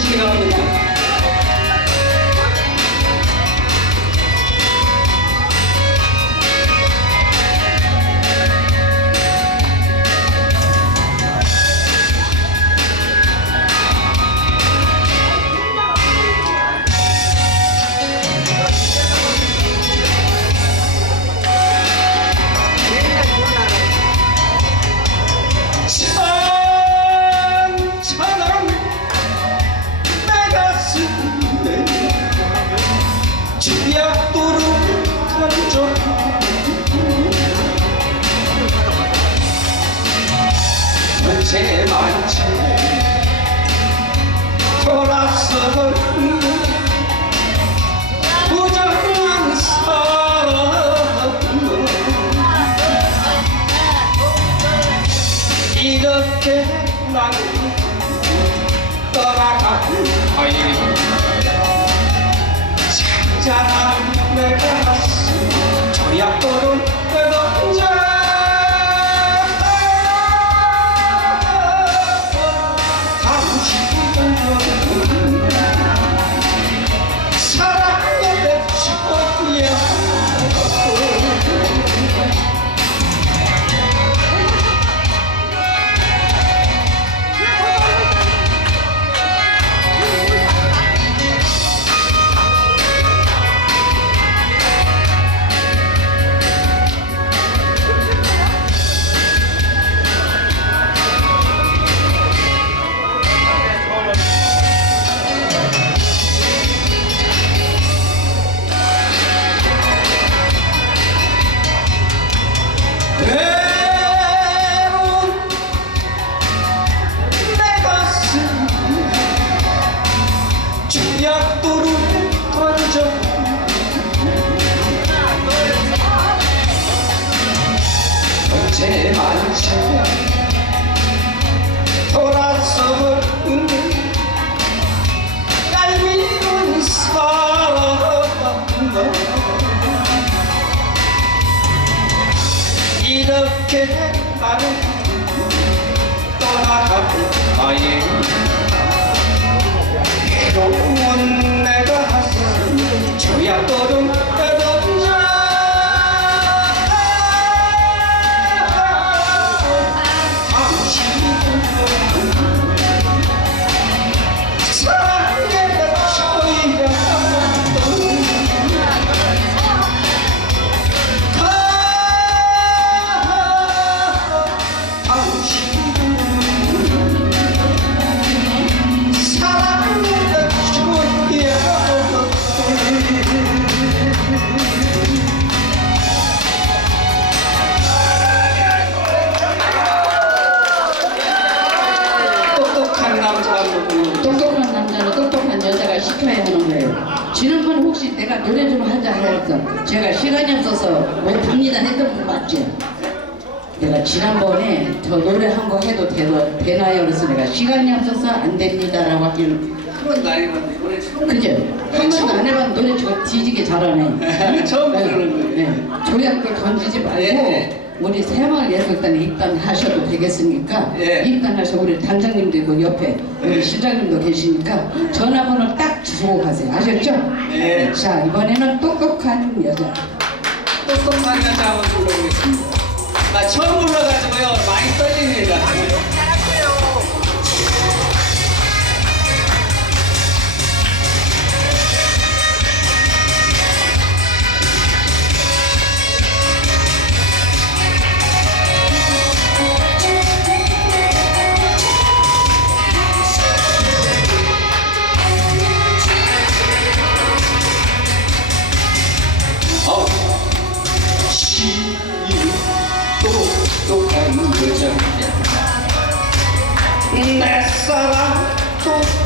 바랍니다. 제 많지 돌아서 부정한 사랑 이렇게 난 떠나가는 아이 잔잔한 내 가슴 조약도록 주약도를 던져 언제 만찬 돌아서 얄미운 사랑 이렇게 나는 떠나가는 아이 외로운 내 가슴 조약도름 내가 노래 좀 하자 해서 제가 시간이 없어서 못 합니다 했던 분 맞죠? 내가 지난번에 저 노래 한 거 해도 되나, 되나요? 그래서 내가 시간이 없어서 안 됩니다라고 하길래 그런 날이면 이번에 처음 그죠? 한 번도 안 해봤는 노래 저 뒤지게 잘하네. 처음 네, 들은 거예요. 네. 조약도 던지지 말고 네. 우리 새마을예술단에 입단하셔도 되겠으니까 네. 입단하셔 우리 단장님도 있고 옆에 우리 네. 실장님도 계시니까 전화번호 딱 주고 가세요. 아셨죠? 네. 자 이번에는 똑똑한 여자. 똑똑한 여자 한번 불러보겠습니다. 나 처음 불러가지고요 많이 떨립니다.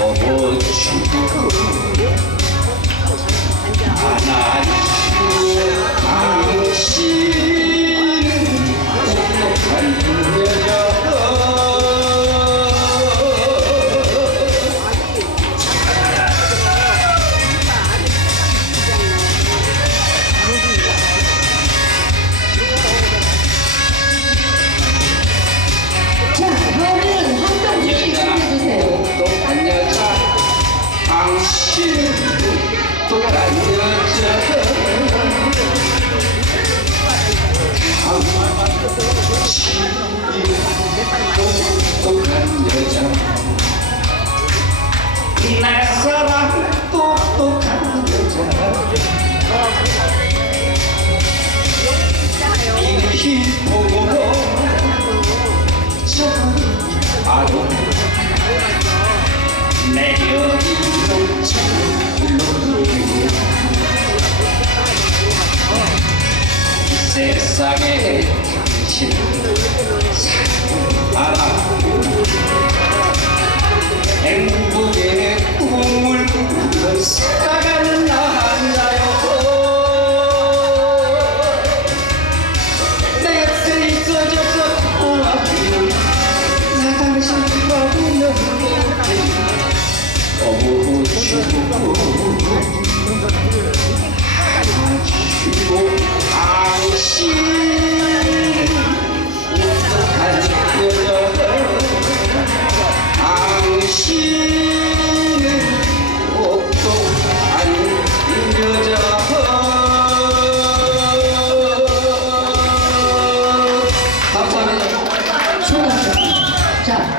어버치고 하나 치고 아무시 힘으로 저기 바로 내려이 도착으로 이 세상에 당신 사랑하라 행복의 꿈을 꾸는 사람 당신